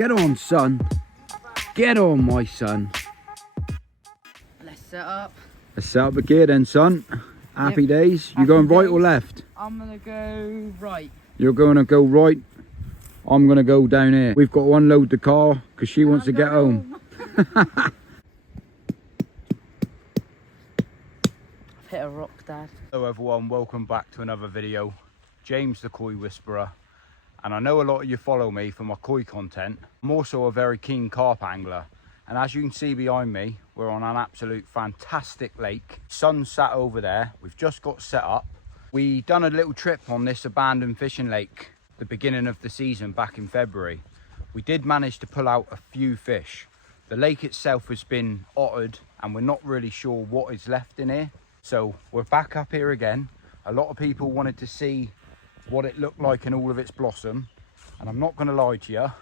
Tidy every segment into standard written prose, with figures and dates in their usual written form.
Get on, son. Get on, my son. Let's set up. Let's set up a gear then, son. Happy days. You Happy going right days. or left? I'm gonna go right. You're going to go right. I'm going to go down here. We've got to unload the car because she wants to get home. I've hit a rock, Dad. Hello everyone, welcome back to another video. James the Koi Whisperer, and I know a lot of you follow me for my koi content. I'm also a very keen carp angler, and as you can see behind me, we're on an absolute fantastic lake. Sun's sat over there. We've just got set up. We done a little trip on this abandoned fishing lake the beginning of the season back in February. We did manage to pull out a few fish. The lake itself has been ottered and we're not really sure what is left in here. So we're back up here again. A lot of people wanted to see what it looked like in all of its blossom, and I'm not going to lie to you,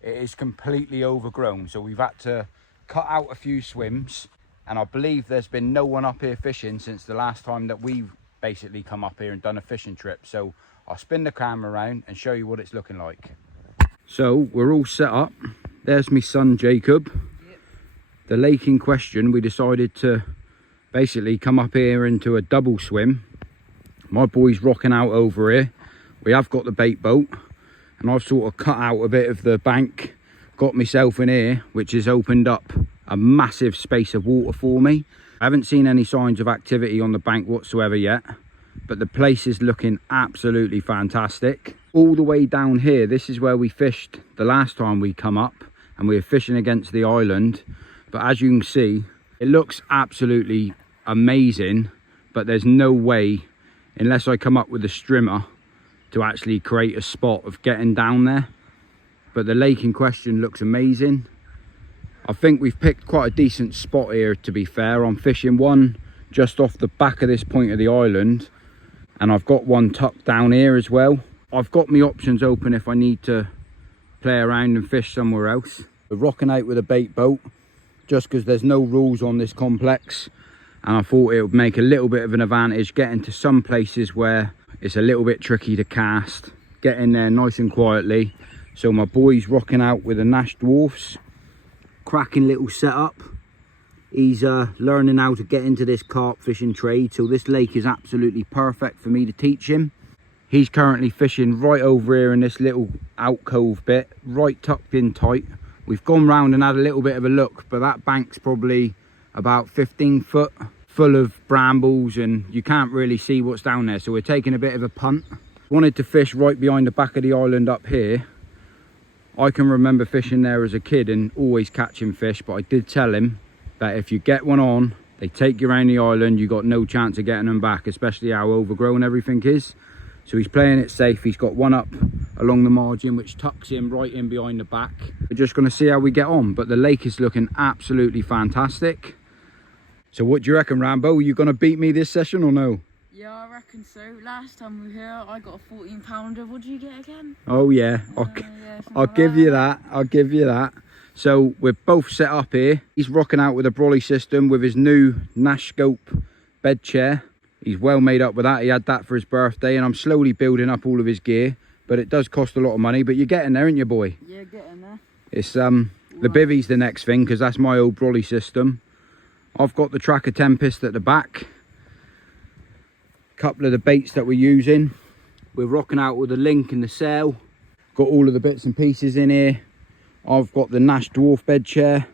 it is completely overgrown. So we've had to cut out a few swims, and I believe there's been no one up here fishing since the last time that we've basically come up here and done a fishing trip. So I'll spin the camera around and show you what it's looking like. So we're all set up. There's my son Jacob. Yep. The lake in question, we decided to basically come up here into a double swim. My boy's rocking out over here. We have got the bait boat, and I've sort of cut out a bit of the bank, got myself in here, which has opened up a massive space of water for me. I haven't seen any signs of activity on the bank whatsoever yet, but the place is looking absolutely fantastic. All the way down here, this is where we fished the last time we come up, and we were fishing against the island. But as you can see, it looks absolutely amazing, but there's no way, unless I come up with a strimmer, to actually create a spot of getting down there. But the lake in question looks amazing. I think we've picked quite a decent spot here, to be fair. I'm fishing one just off the back of this point of the island, and I've got one tucked down here as well. I've got my options open if I need to play around and fish somewhere else. We're rocking out with a bait boat just because there's no rules on this complex, and I thought it would make a little bit of an advantage getting to some places where it's a little bit tricky to cast, get in there nice and quietly. So my boy's rocking out with the Nash Dwarfs. Cracking little setup. He's learning how to get into this carp fishing trade, so this lake is absolutely perfect for me to teach him. He's currently fishing right over here in this little alcove bit, right tucked in tight. We've gone round and had a little bit of a look, but that bank's probably about 15 foot, full of brambles, and you can't really see what's down there, so we're taking a bit of a punt. Wanted to fish right behind the back of the island up here. I can remember fishing there as a kid and always catching fish, but I did tell him that if you get one on, they take you around the island, you got no chance of getting them back, especially how overgrown everything is. So he's playing it safe. He's got one up along the margin, which tucks him right in behind the back. We're just going to see how we get on, but the lake is looking absolutely fantastic. So what do you reckon, Rambo? Are you going to beat me this session or no? Yeah, I reckon so. Last time we were here, I got a 14 pounder. What did you get again? Oh yeah, I'll give you that. I'll give you that. So we're both set up here. He's rocking out with a brolly system with his new Nash Scope bed chair. He's well made up with that. He had that for his birthday, and I'm slowly building up all of his gear, but it does cost a lot of money. But you're getting there, aren't you, boy? Yeah, getting there. It's the bivvy's the next thing, because that's my old brolly system. I've got the Tracker Tempest at the back. Couple of the baits that we're using. We're rocking out with the link and the sail. Got all of the bits and pieces in here. I've got the Nash Dwarf bed chair.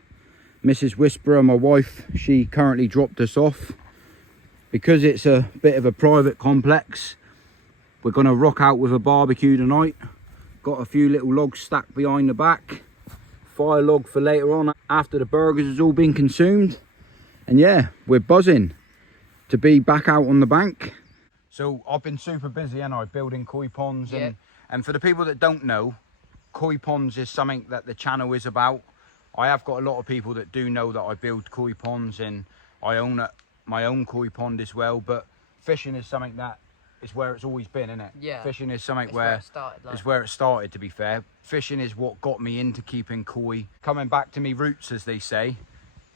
Mrs. Whisperer, my wife, she currently dropped us off. Because it's a bit of a private complex, we're going to rock out with a barbecue tonight. Got a few little logs stacked behind the back. Fire log for later on after the burgers has all been consumed. And yeah, we're buzzing to be back out on the bank. So I've been super busy, and I building koi ponds. Yep. And for the people that don't know, koi ponds is something that the channel is about. I have got a lot of people that do know that I build koi ponds, and I own my own koi pond as well. But fishing is something that is where it's always been, isn't it? Yeah. Fishing is something It's where it's where it started, to be fair. Fishing is what got me into keeping koi, coming back to me roots, as they say.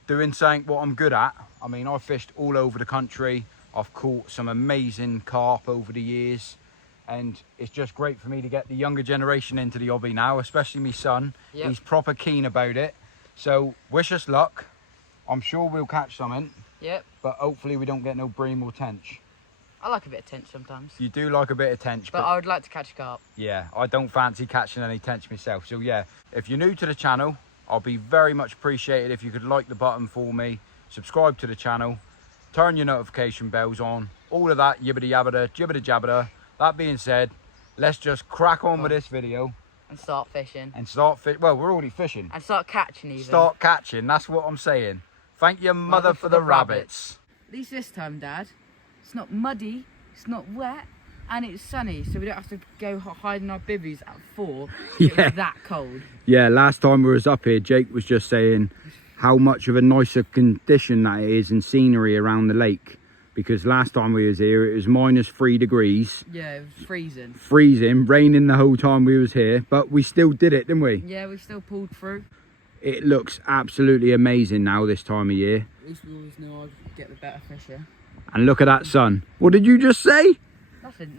Doing something what I'm good at. I mean, I've fished all over the country. I've caught some amazing carp over the years. and it's just great for me to get the younger generation into the hobby now, especially my son. Yep. He's proper keen about it. So wish us luck. I'm sure we'll catch something. Yep. But hopefully we don't get no bream or tench. I like a bit of tench sometimes. You do like a bit of tench, But I would like to catch a carp. yeah, I don't fancy catching any tench myself. So yeah, if you're new to the channel, I'll be very much appreciated if you could like the button for me, subscribe to the channel, turn your notification bells on, all of that yibbity yabbada, jibbity jabbada. That being said, let's just crack on with this video. And start fishing. And start fish. Well, we're already fishing. And start catching even. Start catching, that's what I'm saying. Thank your mother for the rabbits. At least this time, Dad, it's not muddy, it's not wet, and it's sunny, so we don't have to go hide in our bivvies at 4. It Yeah. was that cold. Yeah, last time we was up here, Jake was just saying how much of a nicer condition that it is and scenery around the lake. Because last time we was here, it was -3 degrees. Yeah, it was freezing. Freezing, raining the whole time we was here, but we still did it, didn't we? Yeah, we still pulled through. It looks absolutely amazing now this time of year. At least we always knew I'd get the better fisher. And look at that sun. What did you just say? Nothing.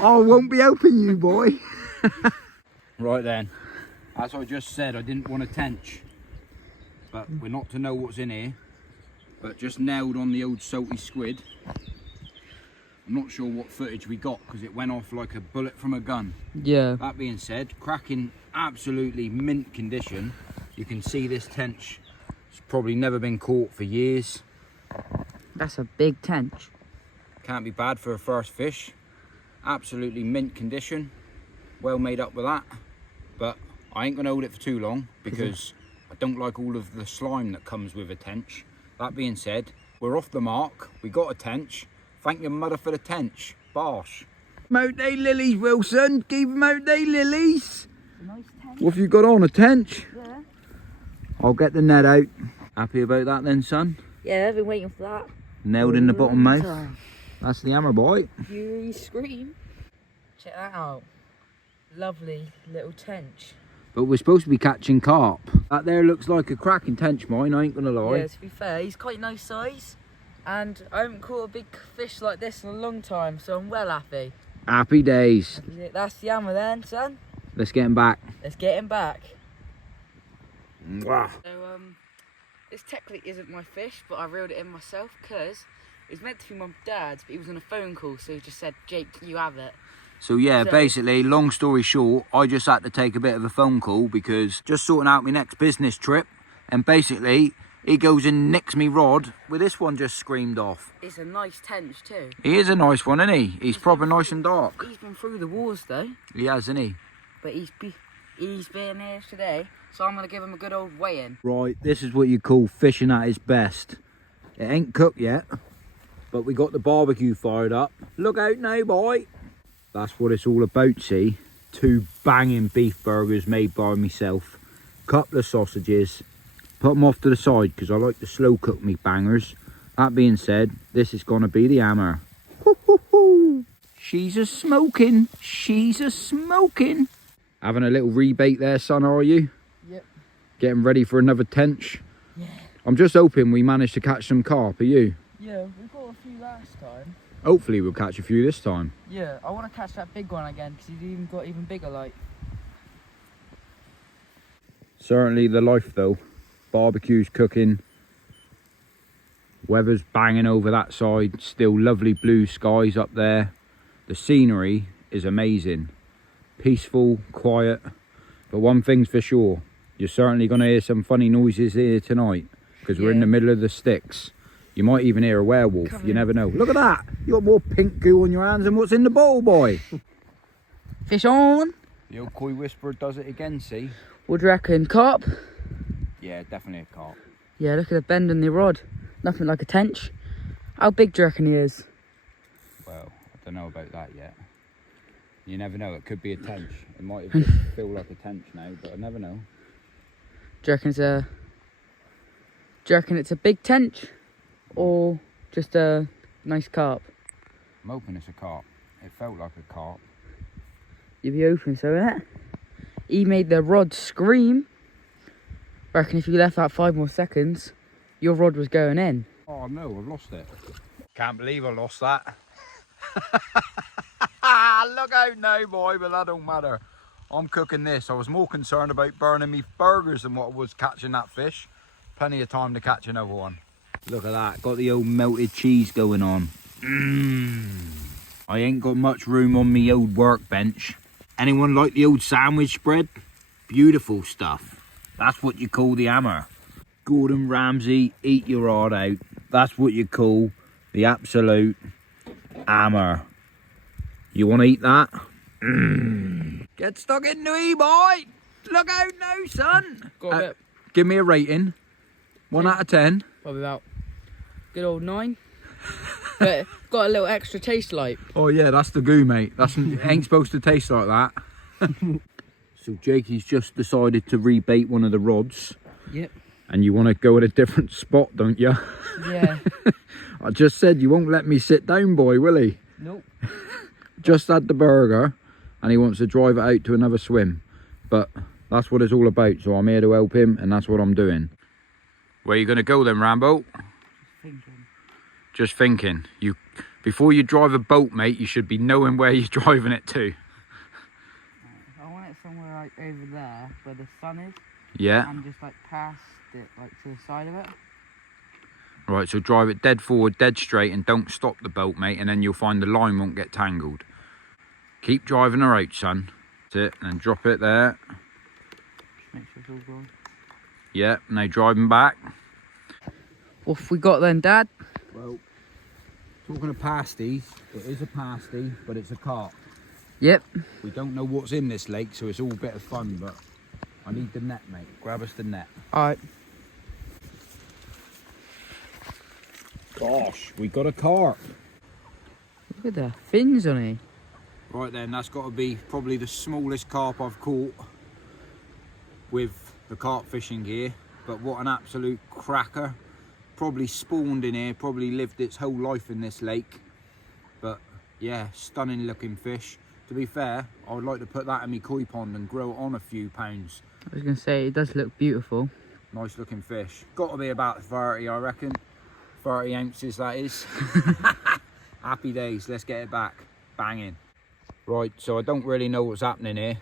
Oh, I won't be helping you, boy. Right then, as I just said, I didn't want to tench, but we're not to know what's in here. But just nailed on the old salty squid. I'm not sure what footage we got because it went off like a bullet from a gun. Yeah. That being said, cracking, absolutely mint condition. You can see this tench. It's probably never been caught for years. That's a big tench. Can't be bad for a first fish. Absolutely mint condition. Well made up with that. But I ain't gonna hold it for too long because I don't like all of the slime that comes with a tench. That being said, we're off the mark. We got a tench. Thank your mother for the tench. Bosh. Moat day lilies, Wilson. Keep them out day lilies. Nice tench. What have you got on, a tench? Yeah. I'll get the net out. Happy about that then, son? Yeah, I've been waiting for that. Nailed in the bottom mouth. Time. That's the hammer, boy. You scream. Check that out. Lovely little tench. But we're supposed to be catching carp. That there looks like a cracking tench, mine, I ain't gonna lie. Yeah, to be fair, he's quite nice size. And I haven't caught a big fish like this in a long time, so I'm well happy. Happy days. That's the hammer then, son. Let's get him back. Let's get him back. Mwah. So, this technically isn't my fish, but I reeled it in myself because it was meant to be my dad's, but he was on a phone call, so he just said, Jake, you have it. So yeah, So- basically, long story short, I just had to take a bit of a phone call because just sorting out my next business trip, and basically, he goes and nicks me rod with this one just screamed off. It's a nice tench too. He is a nice one, isn't he? He's proper nice and dark. He's been through the wars though, He has, isn't he? but he's been here today, so I'm going to give him a good old weigh-in. Right, this is what you call fishing at its best. It ain't cooked yet, but we got the barbecue fired up. Look out now, boy. That's what it's all about, see? 2 banging beef burgers made by myself. Couple of sausages. Put them off to the side because I like to slow cook me bangers. That being said, this is going to be the hammer. She's a smoking. She's a smoking. Having a little rebait there, son, are you? Yep. Getting ready for another tench. Yeah. I'm just hoping we manage to catch some carp. Are you? Yeah, we caught a few last time. Hopefully we'll catch a few this time. Yeah, I want to catch that big one again because he's even got even bigger like. Certainly the life though. Barbecue's cooking. Weather's banging over that side. Still lovely blue skies up there. The scenery is amazing. Peaceful, quiet. But one thing's for sure. You're certainly going to hear some funny noises here tonight. Because we're in Yeah. the middle of the sticks. You might even hear a werewolf. You never know. Look at that. You got more pink goo on your hands than what's in the bowl, boy. Fish on. The old koi whisperer does it again, see? What do you reckon? Carp? Yeah, definitely a carp. Yeah, look at the bend in the rod. Nothing like a tench. How big do you reckon he is? Well, I don't know about that yet. You never know, it could be a tench. It might have just feel like a tench now, but I never know. Do you reckon it's a big tench? Or just a nice carp? I'm hoping it's a carp. It felt like a carp. You'd be hoping so, innit? He made the rod scream. I reckon if you left that 5 more seconds, your rod was going in. Oh no, I've lost it. Can't believe I lost that. Look out now, boy, but that don't matter. I'm cooking this. I was more concerned about burning me burgers than what I was catching that fish. Plenty of time to catch another one. Look at that, got the old melted cheese going on. I ain't got much room on me old workbench. Anyone like the old sandwich spread? Beautiful stuff. That's what you call the hammer. Gordon Ramsay, eat your heart out. That's what you call the absolute hammer. You want to eat that? Get stuck into me, boy. Look out now, son. Got a bit. Give me a rating. 1 out of 10. Probably about good old 9. But got a little extra taste like. Oh yeah, that's the goo, mate. That's ain't supposed to taste like that. So Jakey's just decided to rebait one of the rods. Yep. And you want to go at a different spot, don't you? Yeah. I just said you won't let me sit down, boy, will he? Nope. Just had the burger and he wants to drive it out to another swim. But that's what it's all about, so I'm here to help him and that's what I'm doing. Where you going to go then, Rambo? Just thinking. Before you drive a boat, mate, you should be knowing where you're driving it to. I want it somewhere like over there where the sun is. Yeah. And just like past it, like to the side of it. Right, so drive it dead forward, dead straight, and don't stop the boat, mate, and then you'll find the line won't get tangled. Keep driving her out, son. That's it, and drop it there. Just make sure it's all gone. Yeah, now driving back. What have we got then, Dad? Well, talking of pasties, it is a pasty, but it's a carp. Yep. We don't know what's in this lake, so it's all a bit of fun, but I need the net, mate. Grab us the net. Alright. Gosh, we got a carp. Look at the fins on it. Right then, that's got to be probably the smallest carp I've caught with the carp fishing gear, but what an absolute cracker. Probably spawned in here, probably lived its whole life in this lake, but yeah, stunning looking fish. To be fair, I would like to put that in my koi pond and grow it on a few pounds. I was going to say, it does look beautiful. Nice looking fish. Got to be about 30, I reckon. 30 ounces, that is. Happy days, let's get it back. Banging. Right, so I don't really know what's happening here,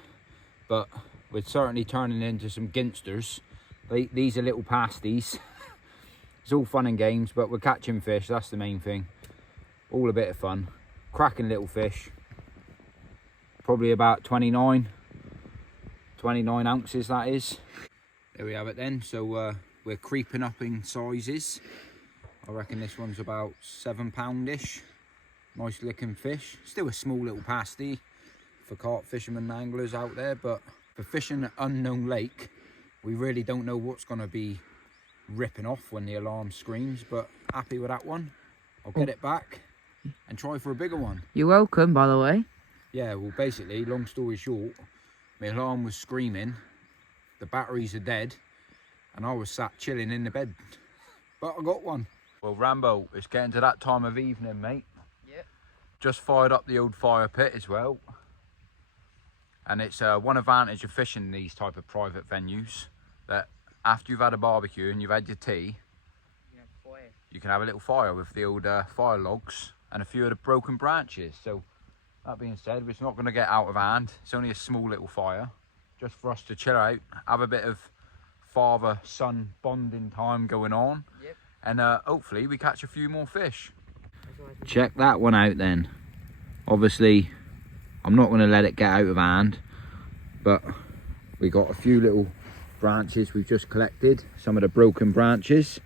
but we're certainly turning into some ginsters. These are little pasties. It's all fun and games, but we're catching fish, that's the main thing. All a bit of fun. Cracking little fish. Probably about 29 ounces, that is. There we have it then. So we're creeping up in sizes. I reckon this one's about £7-ish. Nice looking fish. Still a small little pasty for carp fishermen and anglers out there, but for fishing an unknown lake, we really don't know what's going to be ripping off when the alarm screams, but happy with that one. I'll get it back and try for a bigger one. You're welcome, by the way. Yeah, well, basically, long story short, my alarm was screaming, the batteries are dead, and I was sat chilling in the bed, but I got one. Well, Rambo, it's getting to that time of evening, mate. Yep. Just fired up the old fire pit as well, and it's one advantage of fishing these type of private venues, that after you've had a barbecue and you've had your tea, you can have a little fire with the old fire logs and a few of the broken branches. So that being said, it's not going to get out of hand. It's only a small little fire, just for us to chill out, have a bit of father-son bonding time going on. Yep. And hopefully we catch a few more fish. Check that one out then. Obviously, I'm not going to let it get out of hand, but we got a few little branches we've just collected, some of the broken branches.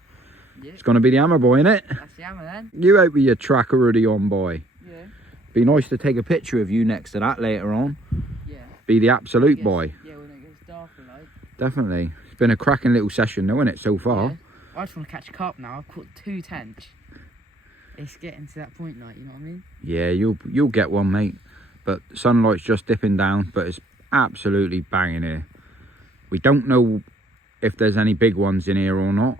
Yep. It's going to be the hammer boy, innit? That's the hammer then. You out with your tracker hoodie on, boy. Yeah. Be nice to take a picture of you next to that later on. Yeah. Be the absolute boy. Yeah, when it gets darker, like. Definitely. It's been a cracking little session though, isn't it, so far? Yeah. I just want to catch a carp now. I've caught 2 tench. It's getting to that point, like, you know what I mean? Yeah, you'll get one, mate. But sunlight's just dipping down, but it's absolutely banging here. We don't know if there's any big ones in here or not.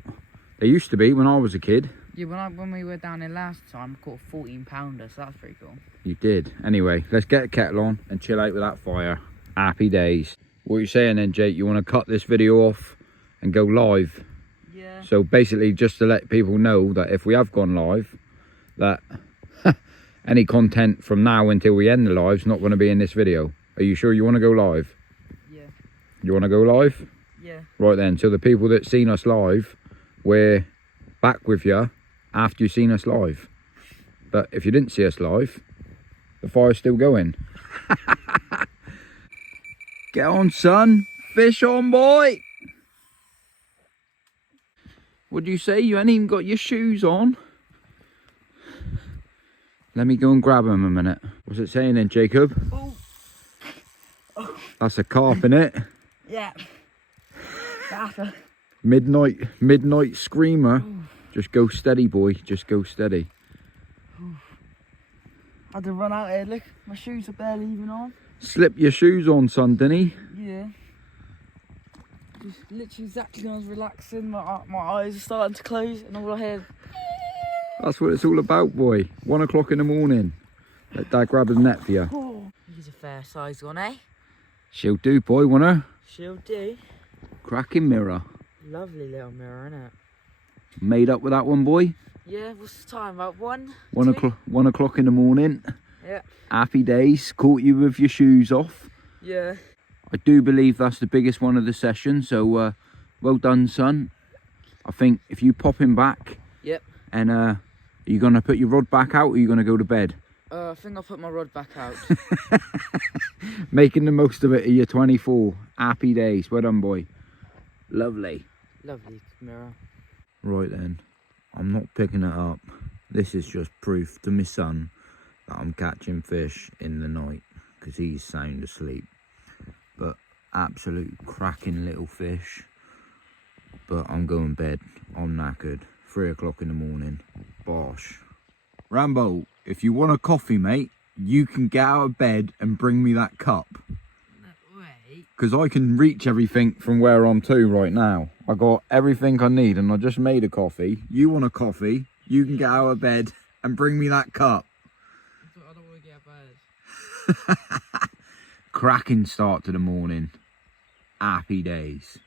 There used to be when I was a kid. Yeah, when we were down there last time, I caught a 14-pounder, so that's pretty cool. You did. Anyway, let's get a kettle on and chill out with that fire. Happy days. What are you saying then, Jake? You want to cut this video off and go live? Yeah. So basically, just to let people know that if we have gone live, that any content from now until we end the live's not going to be in this video. Are you sure you want to go live? Yeah. You want to go live? Yeah. Right then, so the people that seen us live, we're back with you after you've seen us live. But if you didn't see us live, the fire's still going. Get on, son. Fish on, boy. What'd you say? You ain't even got your shoes on? Let me go and grab him a minute. What's it saying then, Jacob? Oh. That's a carp, innit? Yeah. That's Midnight screamer. Just go steady, boy. Just go steady. I had to run out here. Look, my shoes are barely even on. Slip your shoes on, son, didn't he? Yeah. Just literally exactly when I was relaxing, my eyes are starting to close and all I hear. That's what it's all about, boy. 1 o'clock in the morning. Let Dad grab his net for you. Oh. He's a fair sized one, eh? She'll do, boy, won't her? She'll do. Cracking mirror. Lovely little mirror, innit? Made up with that one, boy. Yeah, what's the time? About 1? 1 o'clock in the morning. Yeah. Happy days. Caught you with your shoes off. Yeah. I do believe that's the biggest one of the session, so well done, son. I think if you pop him back. Yep. And are you going to put your rod back out or are you going to go to bed? I think I'll put my rod back out. Making the most of it at your 24. Happy days. Well done, boy. Lovely. Lovely mirror. Right then. I'm not picking it up. This is just proof to my son that I'm catching fish in the night because he's sound asleep. But absolute cracking little fish. But I'm going to bed. I'm knackered. 3 o'clock in the morning. Bosh. Rambo, if you want a coffee, mate, you can get out of bed and bring me that cup. Wait. Because I can reach everything from where I'm to right now. I got everything I need and I just made a coffee. You want a coffee, you can get out of bed and bring me that cup. I don't want to get out of bed. Cracking start to the morning. Happy days.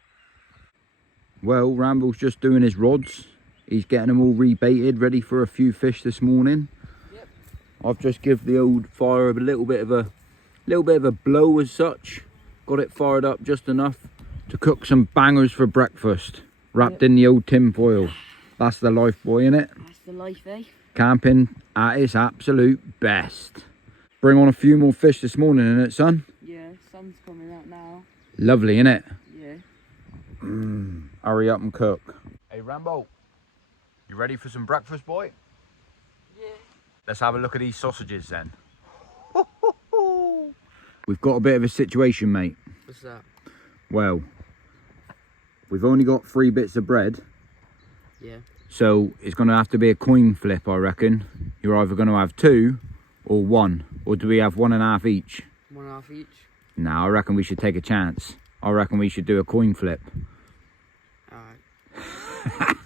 Well, Ramble's just doing his rods. He's getting them all rebaited, ready for a few fish this morning. Yep. I've just give the old fire a little bit of a blow as such. Got it fired up just enough to cook some bangers for breakfast, wrapped in the old tin foil. That's the life, boy, innit? That's the life, eh? Camping at its absolute best. Bring on a few more fish this morning, innit, son? Yeah, sun's coming out now. Lovely, innit? Yeah. Hurry up and cook. Hey, Rambo. You ready for some breakfast, boy? Yeah. Let's have a look at these sausages then. We've got a bit of a situation, mate. What's that? Well, we've only got 3 bits of bread. Yeah. So it's going to have to be a coin flip, I reckon. You're either going to have 2 or 1. Or do we have 1.5 each? 1.5 each. No, I reckon we should take a chance. I reckon we should do a coin flip. Alright.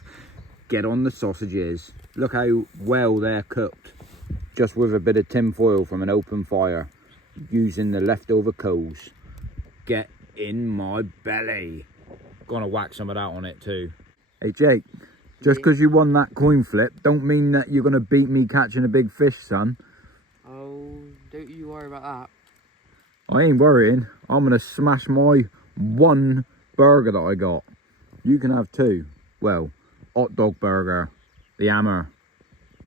Get on the sausages. Look how well they're cooked. Just with a bit of tin foil from an open fire. Using the leftover coals. Get in my belly. Gonna whack some of that on it too. Hey Jake, just because you won that coin flip don't mean that you're gonna beat me catching a big fish, son. Oh, don't you worry about that. I ain't worrying. I'm gonna smash my 1 burger that I got. You can have 2. Well, hot dog burger, the hammer.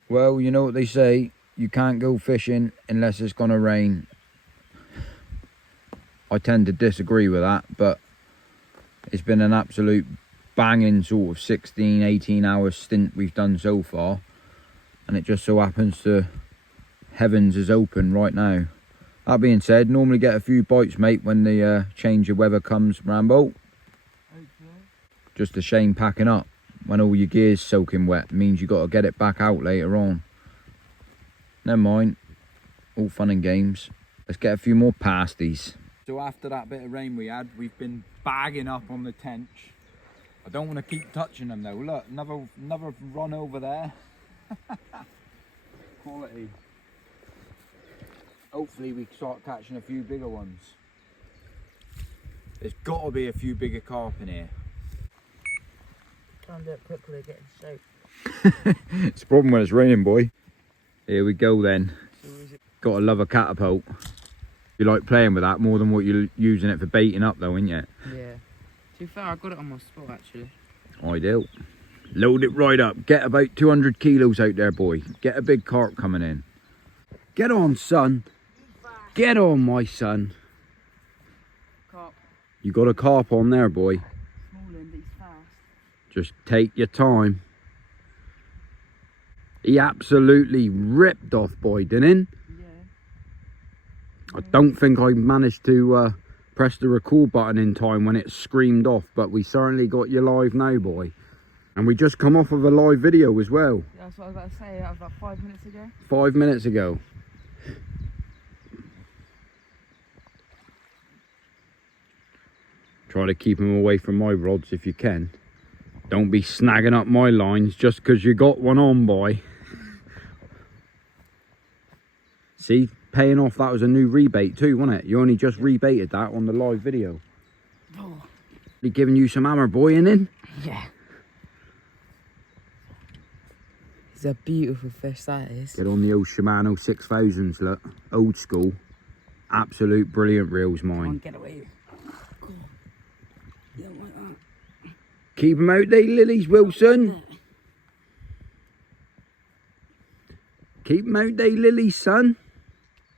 Well, you know what they say, you can't go fishing unless it's gonna rain. I tend to disagree with that, but it's been an absolute banging sort of 16, 18 hour stint we've done so far. And it just so happens the heavens is open right now. That being said, normally get a few bites, mate, when the change of weather comes, Rambo. Okay. Just a shame packing up. When all your gear's soaking wet, means you got to get it back out later on. Never mind. All fun and games. Let's get a few more pasties. So after that bit of rain we had, we've been bagging up on the tench. I don't want to keep touching them though. Look, another run over there. Quality. Hopefully we start catching a few bigger ones. There's got to be a few bigger carp in here. Try and do it quickly, getting soaked. It's a problem when it's raining, boy. Here we go then. Gotta love a catapult. You like playing with that more than what you're using it for baiting up though, ain't you? Yeah. To be fair, I got it on my spot actually. Ideal. Load it right up. Get about 200 kilos out there, boy. Get a big carp coming in. Get on, son. Get on, my son. Carp. You got a carp on there, boy. Small end, he's fast. Just take your time. He absolutely ripped off, boy, didn't he? Yeah. I don't think I managed to press the record button in time when it screamed off, but we certainly got you live now, boy. And we just come off of a live video as well. Yeah, that's what I was about to say. That was about 5 minutes ago. 5 minutes ago. Try to keep them away from my rods if you can. Don't be snagging up my lines just because you got one on, boy. See, paying off, that was a new rebait too, wasn't it? You only just rebated that on the live video. Oh. He giving you some hammer, boy, innit? Yeah. It's a beautiful fish, that is. Get on the old Shimano 6000s, look. Old school. Absolute brilliant reels, Come on, mine. get away. Go on. You don't like that. Keep them out there, lilies, Wilson. Keep them out there, lilies, son.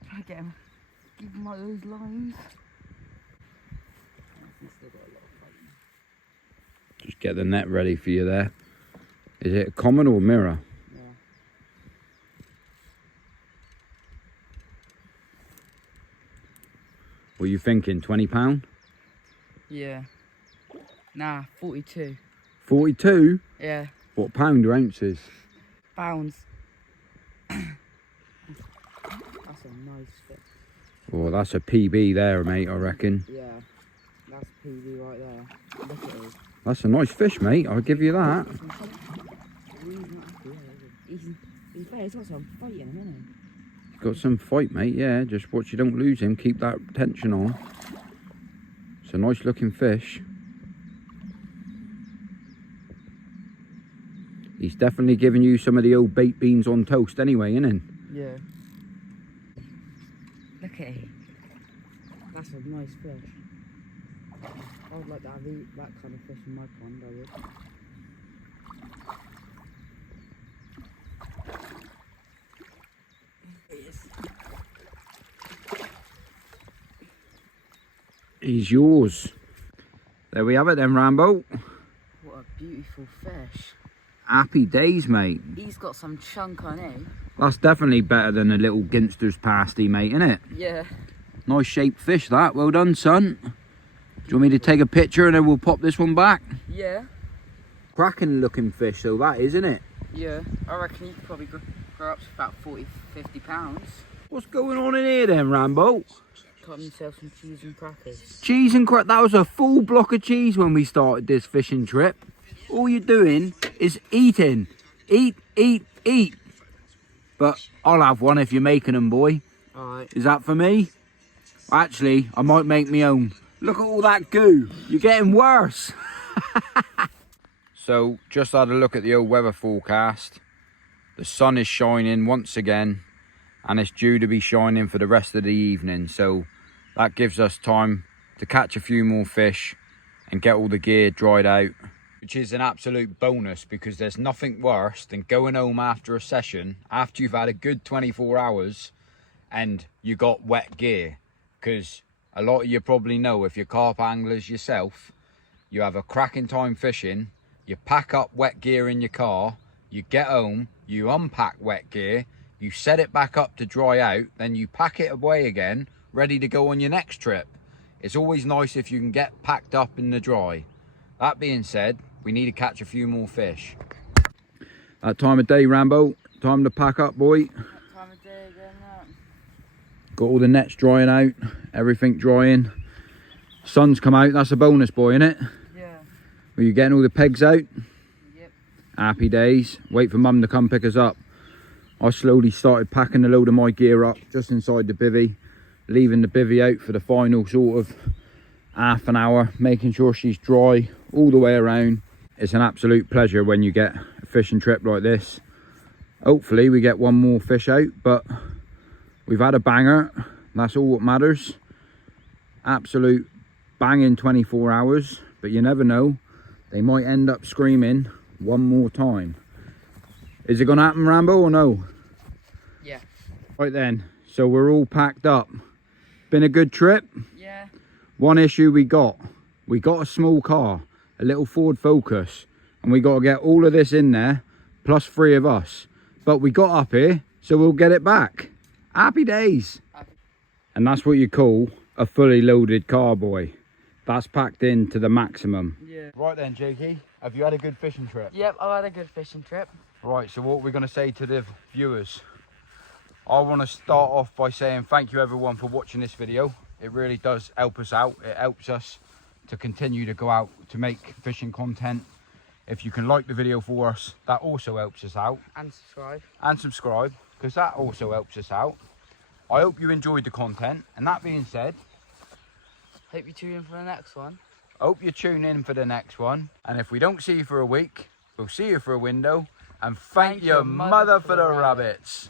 Try to get him. Give him like those lines. Just get the net ready for you there. Is it a common or mirror? Yeah. What are you thinking, £20? Yeah. Nah, 42. 42? Yeah. What, pound or ounces? Pounds. That's a nice fish. Oh, that's a PB there, mate, I reckon. Yeah. That's PB right there. Look at it. That's a nice fish, mate, I'll give you that. He's not happy, is he? He's fair, he's got some fight in him, isn't he? He's got some fight, mate, yeah. Just watch you don't lose him. Keep that tension on. It's a nice looking fish. He's definitely giving you some of the old baked beans on toast anyway, isn't he? Yeah. Look at it. That's a nice fish. I would like to have that kind of fish in my pond, I would. He's yours. There we have it then, Rambo. What a beautiful fish. Happy days, mate. He's got some chunk on him. That's definitely better than a little Ginster's pasty, mate, innit? Yeah. Nice shaped fish, that. Well done, son. Do you want me to take a picture and then we'll pop this one back? Yeah. Cracking looking fish, though, that is, isn't it? Yeah. I reckon he could probably grow up to about 40, 50 pounds. What's going on in here then, Rambo? Got himself some cheese and crackers. Cheese and crack. That was a full block of cheese when we started this fishing trip. All you're doing is eating. Eat, eat, eat. But I'll have one if you're making them, boy. Alright. Is that for me? Actually, I might make my own. Look at all that goo. You're getting worse. So, just had a look at the old weather forecast. The sun is shining once again, and it's due to be shining for the rest of the evening. So, that gives us time to catch a few more fish and get all the gear dried out. Which is an absolute bonus, because there's nothing worse than going home after a session, after you've had a good 24 hours, and you got wet gear. Because a lot of you probably know, if you're carp anglers yourself, you have a cracking time fishing, you pack up wet gear in your car, you get home, you unpack wet gear, you set it back up to dry out, then you pack it away again, ready to go on your next trip. It's always nice if you can get packed up in the dry. That being said, we need to catch a few more fish. That time of day, Rambo. Time to pack up, boy. What time of day again, that? Got all the nets drying out, everything drying. Sun's come out, that's a bonus, boy, innit? Yeah. Were you getting all the pegs out? Yep. Happy days. Wait for Mum to come pick us up. I slowly started packing a load of my gear up just inside the bivvy, leaving the bivvy out for the final sort of half an hour, making sure she's dry all the way around. It's an absolute pleasure when you get a fishing trip like this. Hopefully we get one more fish out, but We've had a banger. That's all that matters. Absolute banging 24 hours. But you never know. They might end up screaming one more time. Is it going to happen, Rambo, or no? Yeah. Right then. So we're all packed up. Been a good trip. Yeah. One issue we got a small car, a little Ford Focus, and we got to get all of this in there, plus 3 of us. But we got up here, so we'll get it back. Happy days. And that's what you call a fully loaded car, boy. That's packed in to the maximum. Yeah. Right then, Jakey, have you had a good fishing trip? Yep, I've had a good fishing trip. Right, so what we're going to say to the viewers, I want to start off by saying thank you everyone for watching this video. It really does help us out. It helps us to continue to go out to make fishing content. If you can like the video for us, that also helps us out. And subscribe. And subscribe, because that also helps us out. I hope you enjoyed the content, and that being said, Hope you tune in for the next one. hope you tune in for the next one. And if we don't see you for a week, we'll see you for a window. And thank your mother for the rabbits.